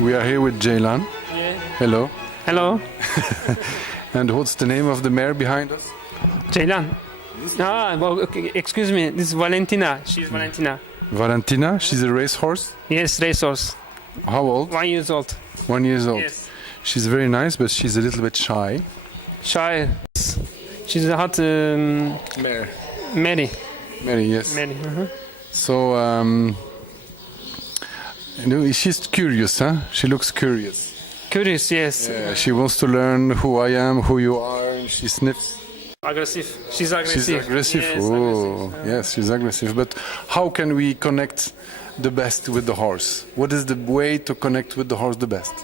We are here with Jaylan. Yeah. Hello. Hello, And what's the name of the mare behind us? Ceylan. Well, okay, excuse me. This is Valentina. She's Valentina. Valentina. She's a racehorse. Yes, racehorse. How old? 1 year old. 1 year old. Yes. She's very nice, but she's a little bit shy. Shy. She's a hot Mare. Mary. Mary, yes. Mary. So, she's curious, huh? She looks curious. Curious, yes. She wants to learn who I am, who you are, and she sniffs. Aggressive. She's aggressive. She's aggressive. Yes, Oh, aggressive. yes, she's aggressive. But how can we connect the best with the horse? What is the way to connect with the horse the best?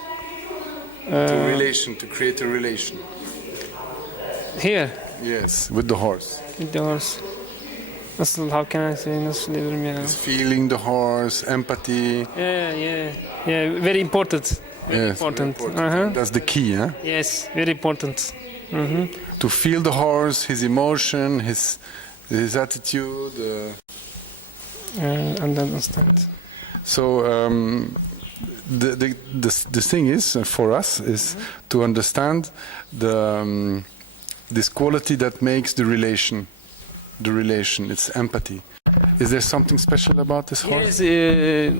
To create a relation. Here, Yes, with the horse. with the horse. Nasıl, how can I say, nasıl diyebilirim ya? Feeling the horse, empathy. Yeah, very important. Very Yes, important. very important. That's the key, huh? Yes, very important. To feel the horse, his emotion, his attitude. And understand. So the thing is for us is to understand this quality that makes the relation. The relation, it's empathy. Is there something special about this horse? Yes,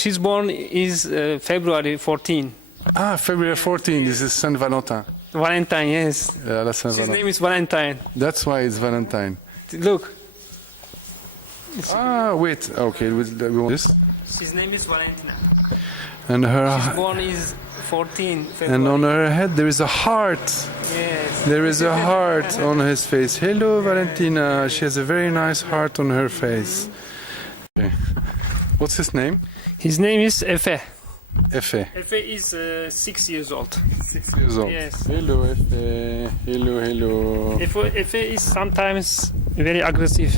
she's born is February 14. Ah, February 14. This is Saint Valentin. Valentine, yes. Yeah, that's Saint His Valentin. name is Valentine. That's why it's Valentine. Look, Ah, wait. Okay, we want this. his name is Valentina. And She's born is 14 February. and on her head there is a heart. Yes. There is a heart on his face. Hello, Valentina. She has a very nice heart on her face. Okay. What's his name? His name is Efe. Efe. Efe is 6 years old. 6 years old. Yes. Hello, Efe. Hello, hello. Efe is sometimes very aggressive.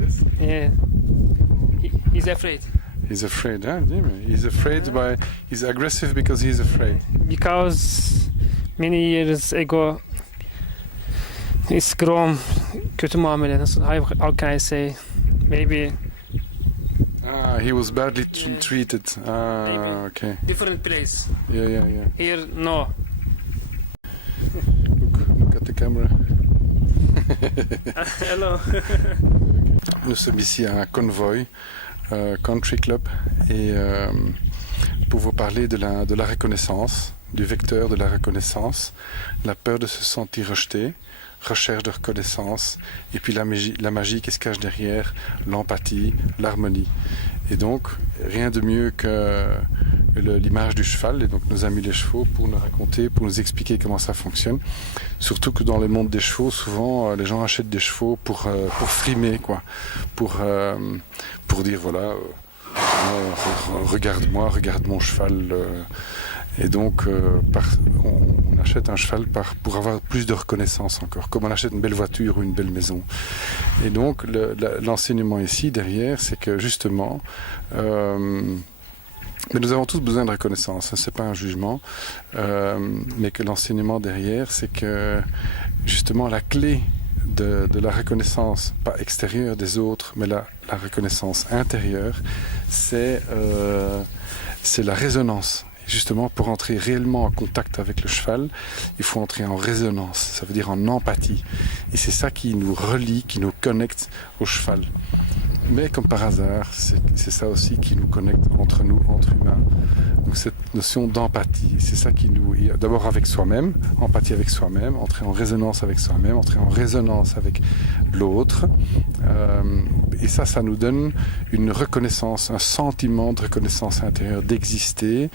Yes. Yeah. He's afraid He's afraid, huh? He's afraid by. He's aggressive because he's afraid. because many years ago he's grown kötü muamele. Nasıl? How can I say? Maybe Ah, he was badly treated. Ah, Maybe. okay. different place. Yeah. Here, no. Look at the camera. Hello. Nous sommes ici à Convoy Country Club et pour vous parler de la reconnaissance, du vecteur de la reconnaissance, la peur de se sentir rejeté, recherche de reconnaissance et puis la magie qui se cache derrière, l'empathie, l'harmonie. Et donc rien de mieux que l'image du cheval et donc nos amis les chevaux pour nous raconter, pour nous expliquer comment ça fonctionne. Surtout que dans le monde des chevaux, souvent les gens achètent des chevaux pour frimer, quoi, pour dire voilà, regarde-moi, regarde mon cheval. Et donc on achète un cheval pour avoir plus de reconnaissance encore, comme on achète une belle voiture ou une belle maison. Et donc l'enseignement ici derrière, c'est que justement mais nous avons tous besoin de reconnaissance, c'est pas un jugement, mais que l'enseignement derrière, c'est que justement la clé de la reconnaissance, pas extérieure des autres, mais la reconnaissance intérieure, c'est la résonance. Et justement, pour entrer réellement en contact avec le cheval, il faut entrer en résonance, ça veut dire en empathie. Et c'est ça qui nous relie, qui nous connecte au cheval. Mais comme par hasard, c'est ça aussi qui nous connecte entre nous, entre humains. Donc cette notion d'empathie, c'est ça qui nous... D'abord avec soi-même, empathie avec soi-même, entrer en résonance avec soi-même, entrer en résonance avec l'autre. Et ça nous donne une reconnaissance, un sentiment de reconnaissance intérieure, d'exister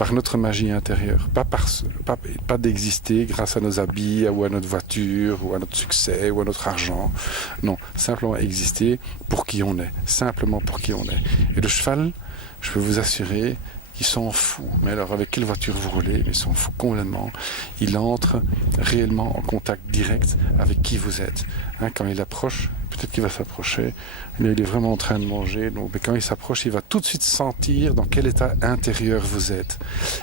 par notre magie intérieure. Pas d'exister grâce à nos habits, ou à notre voiture, ou à notre succès, ou à notre argent. Non, simplement exister pour qui on est, simplement pour qui on est. Et le cheval, je peux vous assurer qu'il s'en fout. Mais alors avec quelle voiture vous roulez, mais il s'en fout complètement. Il entre réellement en contact direct avec qui vous êtes. Hein, quand il approche, peut-être qu'il va s'approcher, là il est vraiment en train de manger, donc, mais quand il s'approche, il va tout de suite sentir dans quel état intérieur vous êtes.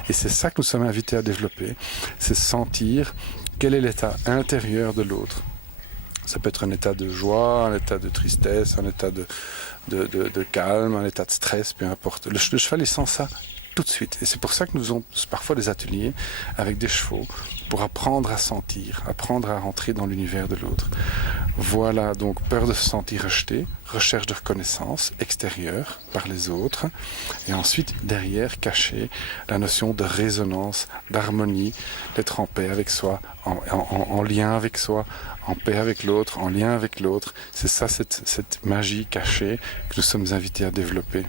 Et c'est ça que nous sommes invités à développer, c'est sentir quel est l'état intérieur de l'autre. Ça peut être un état de joie, un état de tristesse, un état de calme, un état de stress, peu importe. Le cheval, il sent ça tout de suite. Et c'est pour ça que nous faisons parfois des ateliers avec des chevaux pour apprendre à sentir, apprendre à rentrer dans l'univers de l'autre. Voilà, donc peur de se sentir rejeté, recherche de reconnaissance extérieure par les autres, et ensuite derrière caché la notion de résonance, d'harmonie, d'être en paix avec soi, en lien avec soi, en paix avec l'autre, en lien avec l'autre. C'est ça cette magie cachée que nous sommes invités à développer.